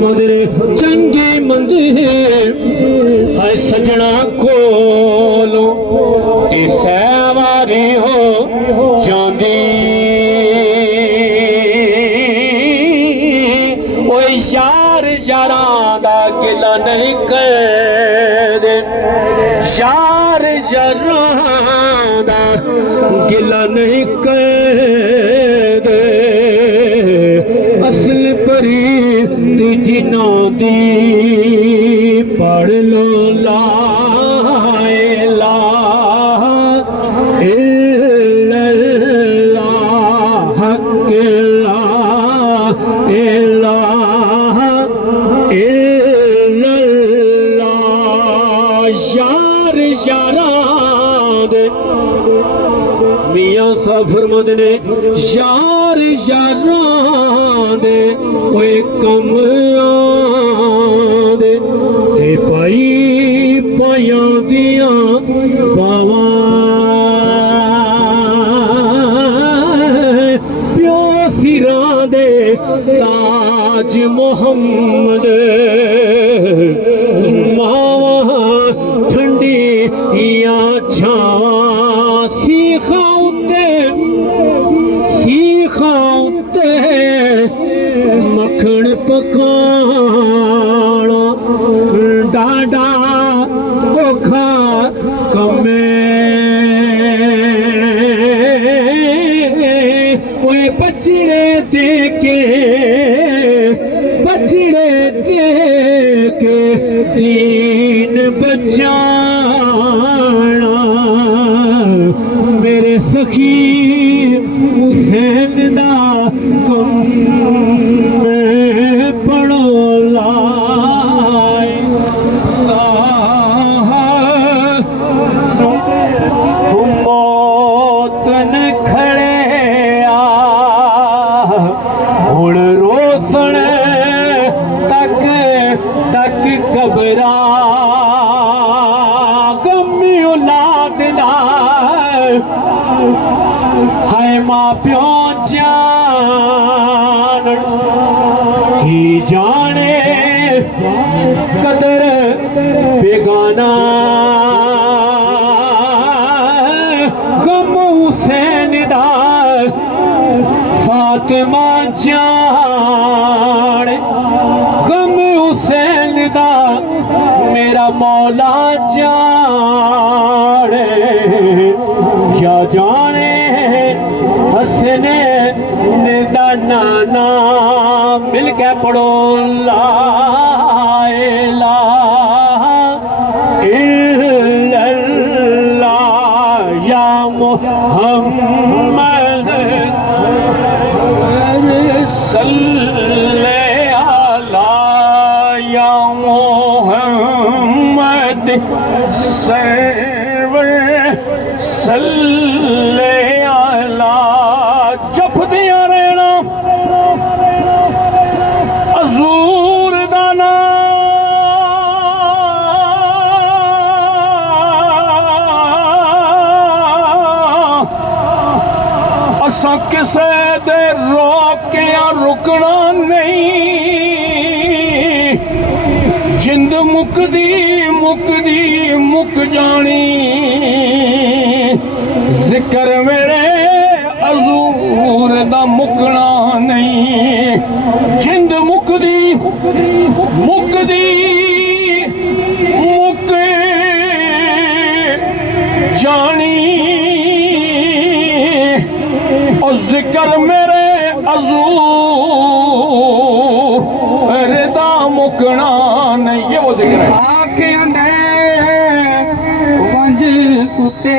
मदरे चंगे मंद है सजना खोलो ते सवारी हो जांदी ओ यार यारां दा गिला नहीं करदे यार यारां दा गिला नहीं करदे असल परी जिना दी पढ़ लो ला इलाहा इल्लल्लाह इलाहा इल्लल्लाह यार यारां दे मियां साहब फरमाते ने यार यारां दे ओए कम आंदे ते पाई पायां दियां पावां प्यो सिरां दे ताज मोहम्मद मावां ठंडी या छावां सीखां उत्ते मखण पकाना डाडा औखा कमे ओए बचड़े दे के दीन बचाना मेरे सखी हुसैन दा कम पढ़ो ला मौत न खड़े आ हुण रोसण तक तक कबरा गमी औलाद दा हाय मां प्यो जान की जाने कदर बेगाना गम हुसैन दा फातिमा जान गम हुसैन दा मेरा मौला जाने या जाने हसने दा नाना मिल के पढ़ो ला इलाहा इल्लल्लाह या मुहम्मद सल्ले अला या मुहम्मद सरवर सल्ले अला जपदियां रहना हजूर दा नाम असां किसे दे रोकिया रुकना नहीं जिंद मुकदी मुकदी मुक जानी जिक्र मेरे हजूर दा मुकना नहीं जिंद मुकदी मुकदी मुक जानी और जिक्र मेरे हजूर दा मुकना नहीं ये वो जिक्र है आके अंदर वंज कुत्ते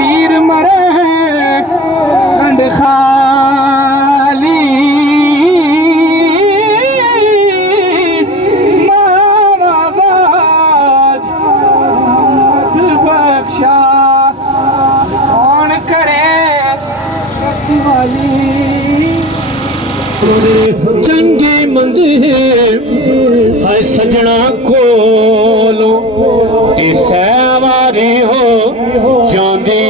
वीर मरे खंड खाली माराबाज बख्शा कौन करे है सजना कोलो ते सवारी हो जांदी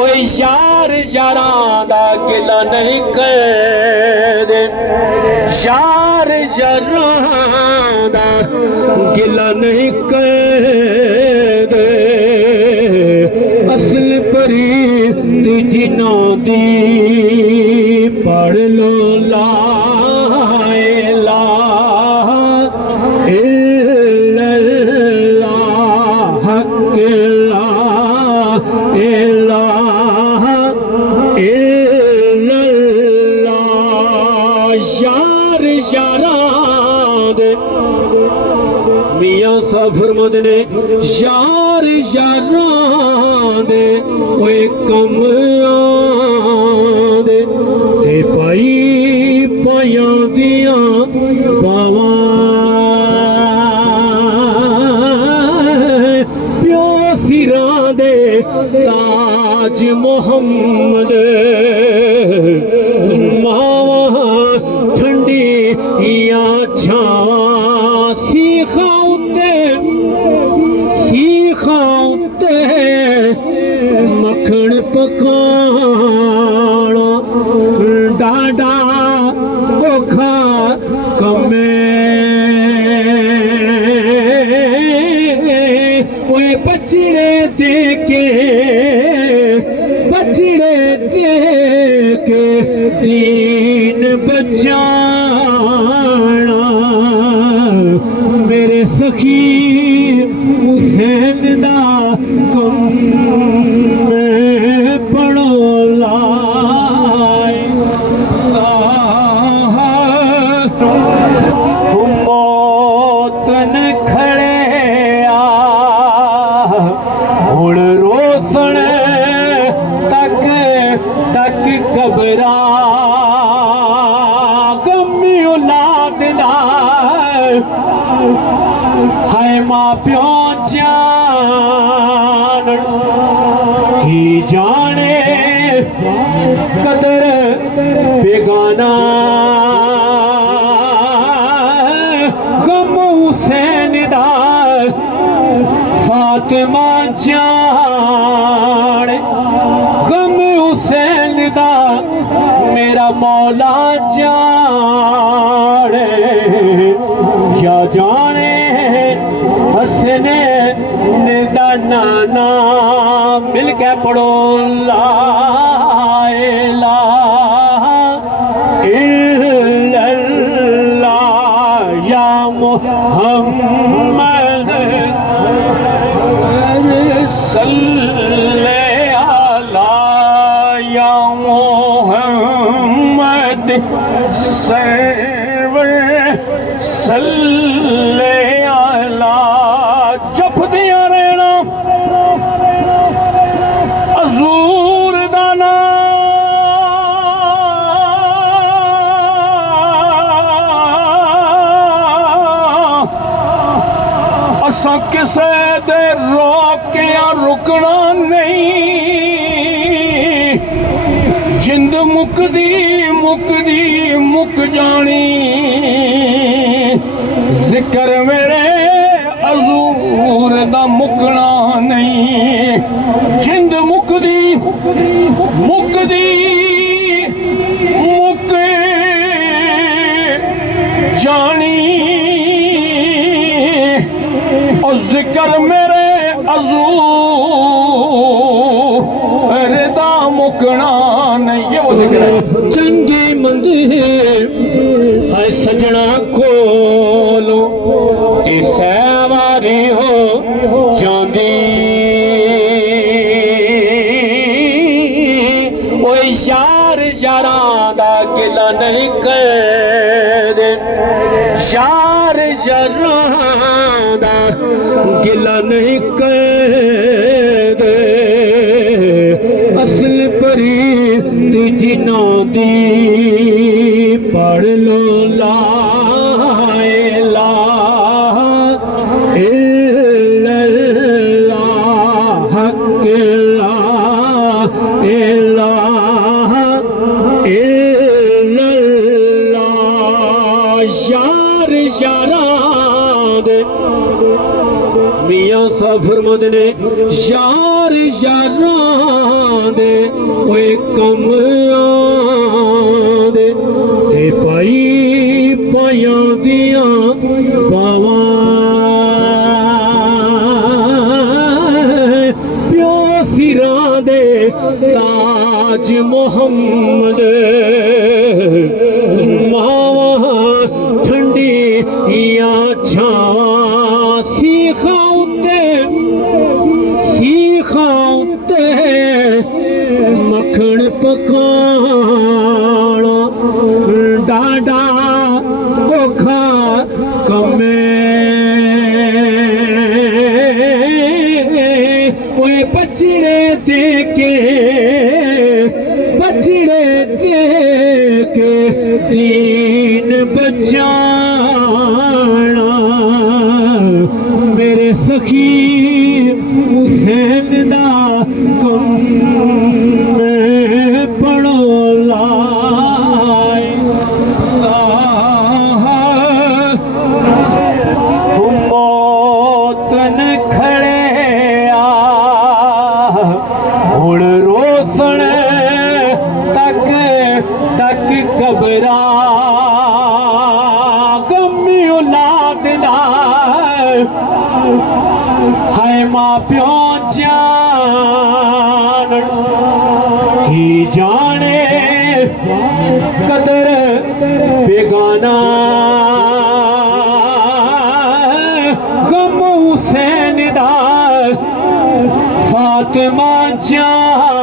ओ यार यारां दा गिला नहीं करदे यार यारां दा गिला नहीं करदे असल परी जिना दी पढ़ लो ला इलाहा इल्लल्लाह इलाहा इल्लल्लाह यार यारां दे मियां साहब फरमाते ने यार यारां दे ओए कम आंदे ते पाई पायां दियां पावां प्यो सिरां दे ताज मोहम्मद मावां ठंडियां छावां सीखां उत्ते मक्खण पकाना डाडा भुखा कमे ओए बचड़े दे के दीन बचाना मेरे सखी हुसैन दा कम में पढ़ो लाए मौत न खड़े आ हुण रोसण तक कबरा गमी औलाद दा हाय मां प्यो जान की जाने कदर बेगाना गम हुसैन दा फातिमा जाने गम हुसैन दा मेरा मौला जाने या जाने हसने दा नाना मिल के पढ़ो ला इलाहा इल्लल्लाह या मुहम्मद सल्ले अला या मुहम्मद सरवर सल्ले अला जप दिया रहना हजूर दा नाम असां किसे दे रोकिया रुकना नहीं जिंद मुकदी मुक जानी जिक्र मेरे हजूर दा मुकना नहीं जिंद मुकदी मुक जानी और जिक्र मेरे हजूर दा मुकना नहीं ये वो जिक्र है चंगी मंदी है सजना कोलो ते सवारी हो जांदी ओ यार यारां दा गिला नहीं करदे यार यारां दा गिला नहीं करदे असल परी जिना दी पढ़ लो ला इलाहा इल्लल्लाह इलाहा साहब फरमाते ने यार यारां दे ओए कम आंदे ते पाई पायां दियां बावां प्यो सिरां दे ताज मोहम्मद मावा ठंडी या छावां सीखाउते मखण पकाना डाडा ओखा कमे ओए बचड़े दे के दीन बचाना मेरे सखी हुसैन दा कम में पड़ो लाए मौतन खड़े हुण रोसण तक कबरा गमी औलाद दा है मां प्यो जान की जाने कदर बेगाना गम हुसैन दा फातिमा जान